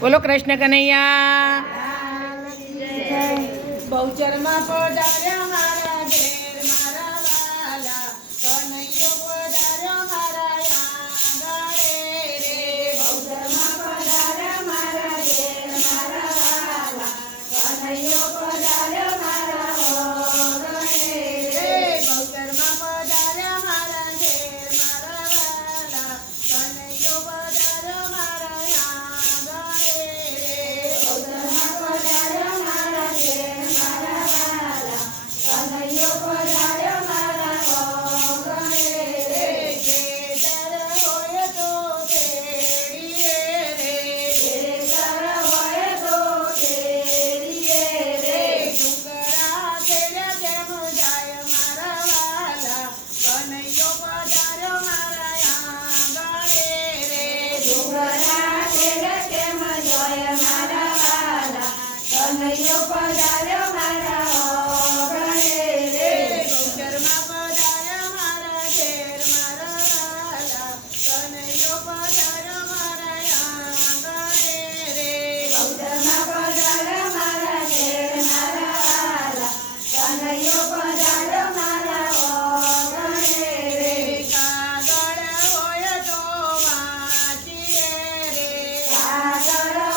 બોલો કૃષ્ણ કનૈયા બહુચરમાં પધાર્યા મારા ઘેર મારા વાલા કનૈયો પધાર્યો મારા આંગણે રે બહુચરમાં પધાર્યા મારા ઘેર મારા વાલા કનૈયો પધાર્યો મારા આંગણે રે બહુચરમાં પધાર્યા મારા ઘેર મારા વાલા કનૈયો પધાર્યો મારા આંગણે રે બહુચરમાં પધાર્યો મારા ઘેર મારા વાલા કનૈયો પધાર્યો મારા આંગણે રે ખેતર હોય તો ખેડીએ રે ખેતર હોય તો ખેડીએ રે ડુંગરા ખેડે તેમ જાય મારા વાલા કનૈયો પધાર્યો મારા આંગણે રે ડુંગરા ખેડે તેમ જાય મારા વાલા કનૈયો પધાર્યો મારા આંગણે રે બહુચરમાં પધાર્યા મારા ઘેર મારા વાલા કનૈયો પધાર્યો મારા આંગણે રે બહુચરમાં પધાર્યા મારા ઘેર મારા વાલા કનૈયો પધાર્યો મારા આંગણે રે કાગળ હોય તો વાંચીએ રે કાગળ